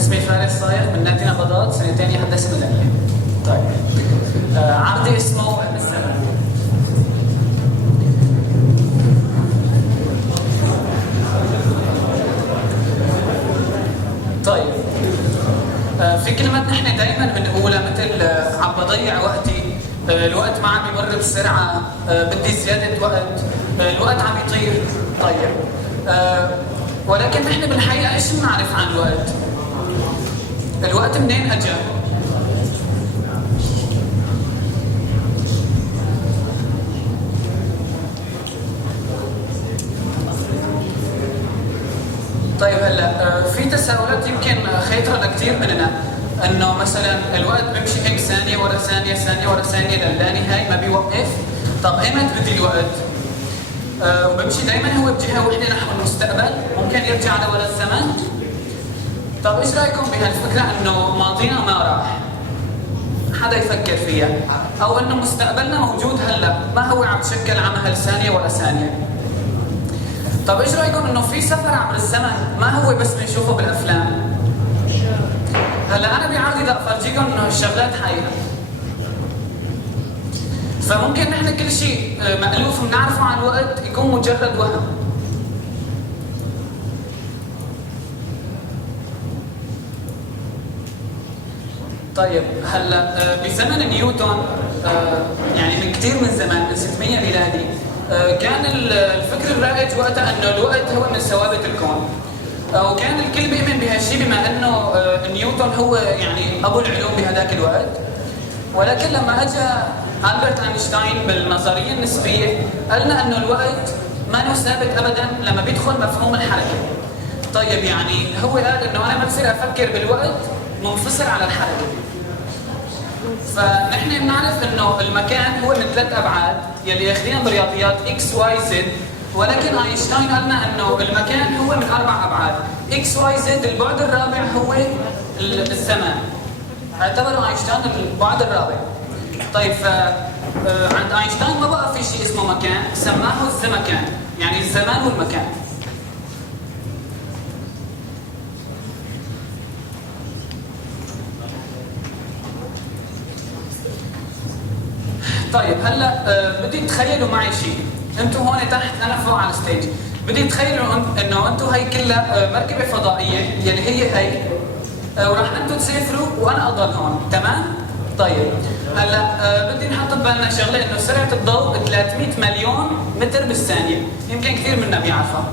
اسمي فارس صايغ من نادي نبضات سنتين هندسة مدنية. طيب عرضي اسمه وهم الزمن. طيب في كلمات نحن دائما بنقولها مثل عم بضيع وقتي، الوقت ما عم بيمر بسرعة، بدي زيادة وقت، الوقت عم يطير. طيب ولكن نحن بالحقيقة ايش بنعرف عن الوقت؟ الوقت منين اجى؟ طيب هلا في تساؤلات يمكن خيطرة لكثير مننا، انه مثلا الوقت بيمشي هيك ثانية ورا ثانية ثانية ورا ثانية للانهاية ما بيوقف. طب ايمت بدي الوقت؟ وبمشي دائما هو بجهة وحدة نحو المستقبل، ممكن يرجع لورا الزمن. طب ايش رايكم بهالفكرة انه ماضينا ما راح؟ حدا يفكر فيها، او انه مستقبلنا موجود هلا، ما هو عم تشكل عمل ثانية ورا ثانية. طب ايش رايكم انه في سفر عبر الزمن ما هو بس بنشوفه بالافلام؟ هلا انا بعرضي بدي افرجيكم انه الشغلات حقيقة. فممكن نحن كل شيء مألوف بنعرفه عن الوقت يكون مجرد وهم. طيب هلا بزمن نيوتن يعني من كثير من زمان، من 600 ميلادي، كان الفكر الرائج وقتها انه الوقت هو من ثوابت الكون، وكان الكل بيؤمن بهالشيء بما انه نيوتن هو يعني ابو العلوم بهذاك الوقت. ولكن لما اجى ألبرت أينشتاين بالنظرية النسبية قال لنا انه الوقت ما له ثابت ابدا لما بيدخل مفهوم الحركة. طيب يعني هو قال انه انا ما بصير افكر بالوقت منفصل على الحركة. فنحن بنعرف انه المكان هو من 3 ابعاد يلي ياخذينها بالرياضيات اكس واي زد، ولكن اينشتاين قال لنا انه المكان هو من 4 ابعاد، اكس واي زد، البعد الرابع هو الزمان. اعتبروا اينشتاين البعد الرابع. طيب عند اينشتاين ما بقى في شيء اسمه مكان، سماه الزمكان، يعني الزمان والمكان. طيب هلا بدي تخيلوا معي شيء، انتم هون تحت انا فوق على الستيج، بدي تخيلوا انه انتم هي كلها مركبه فضائيه يلي هي وراح انتم تسافروا وانا اضل هون، تمام؟ طيب هلا بدي نحط ببالنا شغله، انه سرعه الضوء 300 مليون متر بالثانيه، يمكن كثير منا بيعرفها.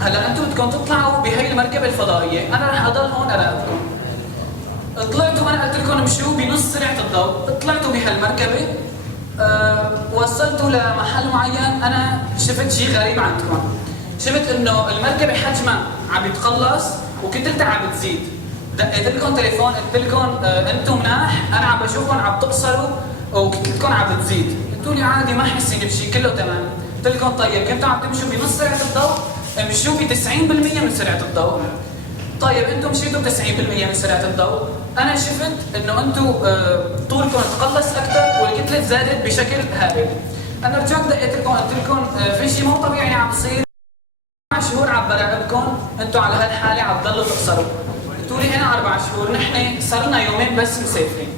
هلا انتم بدكم تطلعوا بهي المركبه الفضائيه، انا راح اضل هون اراقبكم. طلعتوا وانا قلت لكم امشوا بنص سرعه الضوء، طلعتوا بهالمركبه وصلتوا لمحل معين، انا شفت شيء غريب عندكم. شفت انه المركبه حجمها عم يتقلص وكتلتها عم بتزيد. دقيت لكم تليفون قلت لكم انتم مناح، انا عم بشوفكم عم تقصروا وكتلتكم عم بتزيد. قلتوا لي عادي ما حسيت بشيء كله تمام. قلت لكم طيب كنتوا عم تمشوا بنص سرعه الضوء، امشوا ب 90% من سرعه الضوء. طيب انتم مشيتوا ب 90% من سرعه الضوء، انا شفت انه انتم طولكم تقلص اكثر والكتله زادت بشكل هائل. انا رجعت دقيت لكم قلت لكم في شيء مو طبيعي عم بصير، 4 شهور عم براقبكم انتم على هالحاله عم تضلوا تقصروا. قلتوا لي هنا 4 شهور، نحن صار لنا يومين بس مسافرين.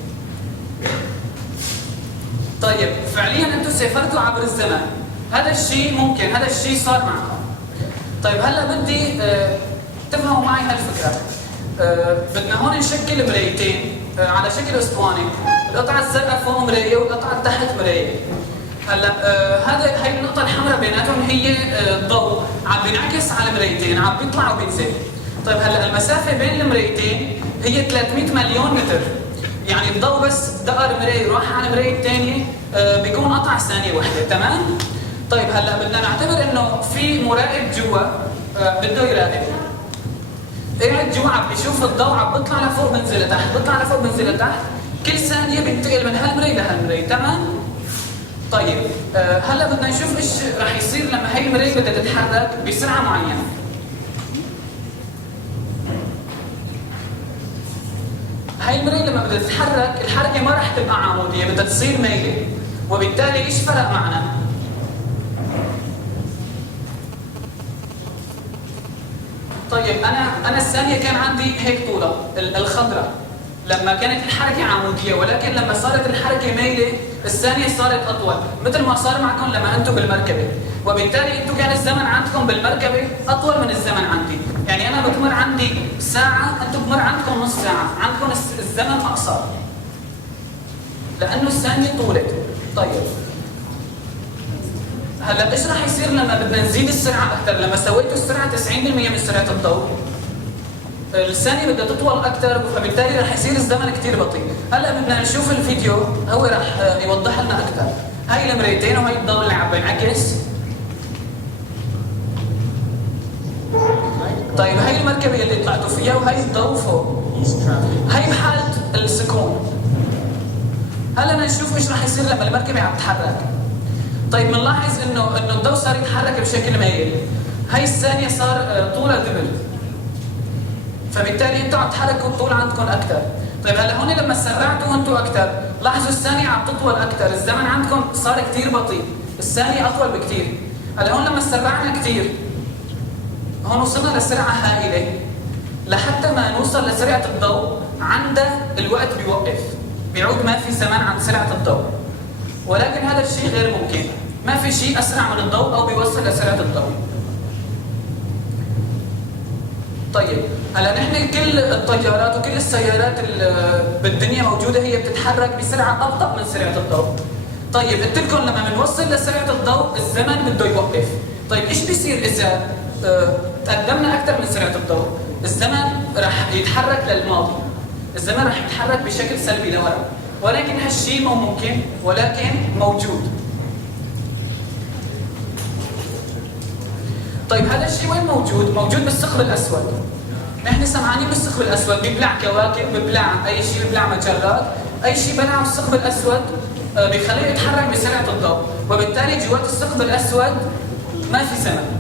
طيب فعليا انتم سافرتوا عبر الزمن، هذا الشيء ممكن، هذا الشيء صار معكم. طيب هلا بدي تفهموا معي هالفكره. بدنا هون نشكل مرايتين على شكل اسطوانه، القطعه الزرقاء فوق مرايه والقطعه تحت مرايه. هلا هي النقطه الحمراء بيناتهم هي الضوء عم بينعكس على مرايتين، عم بيطلع وبينزل. طيب هلا المسافه بين المرايتين هي 300 مليون متر، يعني الضوء بس دقر مرايه وراح على المرايه الثانيه بيكون قطع ثانيه واحده، تمام؟ طيب هلا بدنا نعتبر انه في مراقب جوا بده يراقب. قاعد جوا عم بيشوف الضوء عم بيطلع لفوق بنزل لتحت، بيطلع لفوق بنزل لتحت، كل ثانيه بينتقل من هالمرايه لهالمرايه، تمام؟ طيب هلا بدنا نشوف ايش رح يصير لما هي المرايه بدها تتحرك بسرعه معينه. هاي المرايه لما بدها تتحرك الحركه ما رح تبقى عموديه، بدها تصير مايله، وبالتالي ايش فرق معنا؟ طيب انا الثانيه كان عندي هيك طوله الخضراء لما كانت الحركه عموديه، ولكن لما صارت الحركه ميله الثانيه صارت اطول، مثل ما صار معكم لما انتم بالمركبه، وبالتالي انتم كان الزمن عندكم بالمركبه اطول من الزمن عندي، يعني انا بتمر عندي ساعه، انتم بتمر عندكم نص ساعه، عندكم الزمن اقصر لانه الثانيه طولت. طيب هلا ايش راح يصير لما بدنا نزيد السرعه اكثر؟ لما سويتوا السرعه 90% من سرعه الضوء، الثانيه بدها تطول اكثر، فبالتالي راح يصير الزمن كثير بطيء. هلا بدنا نشوف الفيديو، هو راح يوضح لنا اكثر. هاي المرايتين وهي الضوء اللي عم بينعكس. طيب هاي المركبه اللي طلعتوا فيها وهي الضوء فوق. هاي بحاله السكون. هلا بدنا نشوف ايش راح يصير لما المركبه عم تتحرك. طيب بنلاحظ انه الضوء صار يتحرك بشكل مائل. هي الثانيه صار طولها دبل. فبالتالي انتم عم تحركوا الطول عندكم اكثر. طيب هلا هون لما سرعتوا انتم اكثر، لاحظوا الثانيه عم تطول اكثر، الزمن عندكم صار كثير بطيء، الثانيه اطول بكثير. هلا هون لما سرعنا كثير، هون وصلنا لسرعه هائله، لحتى ما نوصل لسرعه الضوء عندها الوقت بيوقف، بيعود ما في زمان عند سرعه الضوء. ولكن هذا الشيء غير ممكن، ما في شيء اسرع من الضوء او بيوصل لسرعه الضوء. طيب هلا نحن كل الطيارات وكل السيارات اللي بالدنيا موجوده هي بتتحرك بسرعه ابطا من سرعه الضوء. طيب قلت لكم لما بنوصل لسرعه الضوء الزمن بده يوقف. طيب ايش بيصير اذا تقدمنا اكثر من سرعه الضوء؟ الزمن راح يتحرك للماضي، الزمن راح يتحرك بشكل سلبي لورا، ولكن هالشيء مو ممكن، ولكن موجود. طيب هذا الشيء وين موجود؟ موجود بالثقب الاسود. نحن سمعانين بالثقب الاسود، بيبلع كواكب، بيبلع اي شيء، بيبلع مجرات، اي شيء بلعه الثقب الاسود بيخليه يتحرك بسرعه الضوء، وبالتالي جوات الثقب الاسود ما في زمن.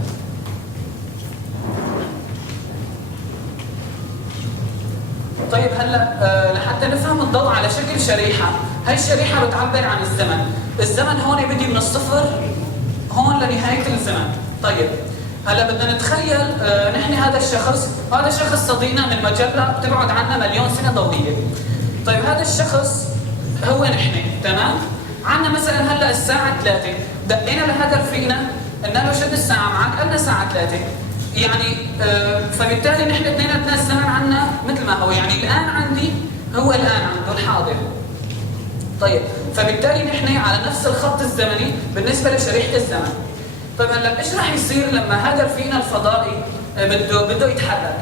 طيب هلا لحتى نفهم الضوء على شكل شريحه، هاي الشريحه بتعبر عن الزمن، الزمن هون بدي من الصفر هون لنهايه الزمن. طيب هلا بدنا نتخيل نحن هذا الشخص صديقنا من مجره بتبعد عنا مليون سنه ضوئيه. طيب هذا الشخص هو نحن، تمام؟ عندنا مثلا هلا الساعه 3، دقينا لهذا رفيقنا قلنا له شد الساعه معك، قال لنا الساعه 3، يعني فبالتالي نحن اثنيناتنا الزمن عنا مثل ما هو، يعني الان عندي هو الان عنده الحاضر. طيب فبالتالي نحن على نفس الخط الزمني بالنسبه لشريحه الزمن. طيب هلا ايش راح يصير لما هذا رفيقنا الفضائي بده يتحرك؟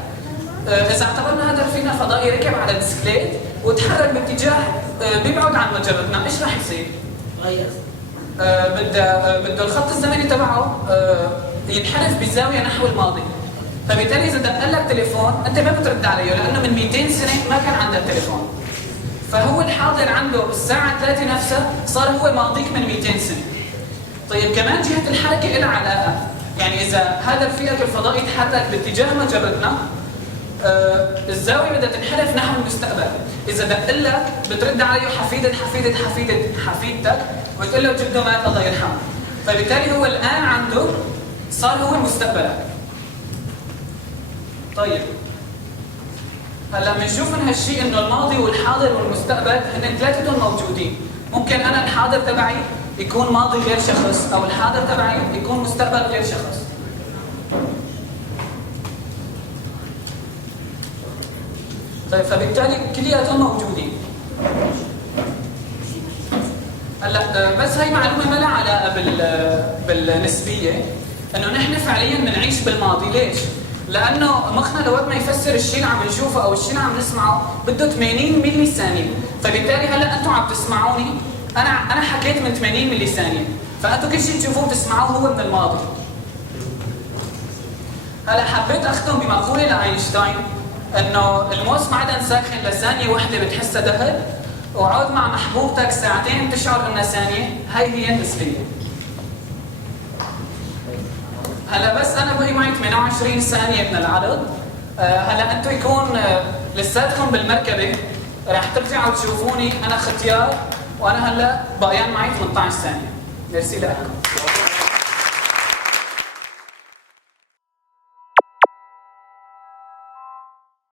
اذا اعتبرنا هذا رفيقنا الفضائي ركب على بسكليت وتحرك باتجاه بيبعد عن مجرتنا، ايش راح يصير؟ بده الخط الزمني تبعه ينحرف بزاويه نحو الماضي. فبالتالي اذا دق لك تليفون انت ما بترد عليه، لانه من 200 سنه ما كان عندك تليفون. فهو الحاضر عنده الساعه 3 نفسها صار هو ماضيك من 200 سنه. طيب كمان جهه الحركه لها علاقه، يعني اذا هذا رفيقك الفضائي يتحرك باتجاه مجرتنا الزاويه بدها تنحرف نحو المستقبل. اذا دق لك بترد عليه حفيدتك وتقول له جده مات الله يرحمه. فبالتالي هو الان عنده صار هو مستقبلك. طيب هلا بنشوف من هالشيء انه الماضي والحاضر والمستقبل هن ثلاثتهم موجودين. ممكن انا الحاضر تبعي يكون ماضي غير شخص، او الحاضر تبعي يكون مستقبل غير شخص. طيب فبالتالي كلياتهم موجودين. هلا بس هي معلومه ما لها علاقه بالنسبيه، انه نحن فعليا بنعيش بالماضي. ليش؟ لانه مخنا لوقت ما يفسر الشيء اللي عم نشوفه او الشيء اللي عم نسمعه بده 80 ملي ثانيه. فبالتالي هلا انتم عم تسمعوني، انا حكيت من 80 ملي ثانيه، فانتم كل شيء تشوفوه وتسمعوه هو من الماضي. هلا حبيت اختم بمقوله لاينشتاين انه الموس معدن ساخن لثانيه وحده بتحسها دهر، وعود مع محبوبتك ساعتين تشعر انها ثانيه، هي النسبيه. هلا بس انا بقي معي 28 ثانيه من العرض. هلا انتم يكون لساتكم بالمركبه، رح ترجعوا تشوفوني انا ختيار، وانا هلا بقيان معي 18 ثانيه. ميرسي لكم.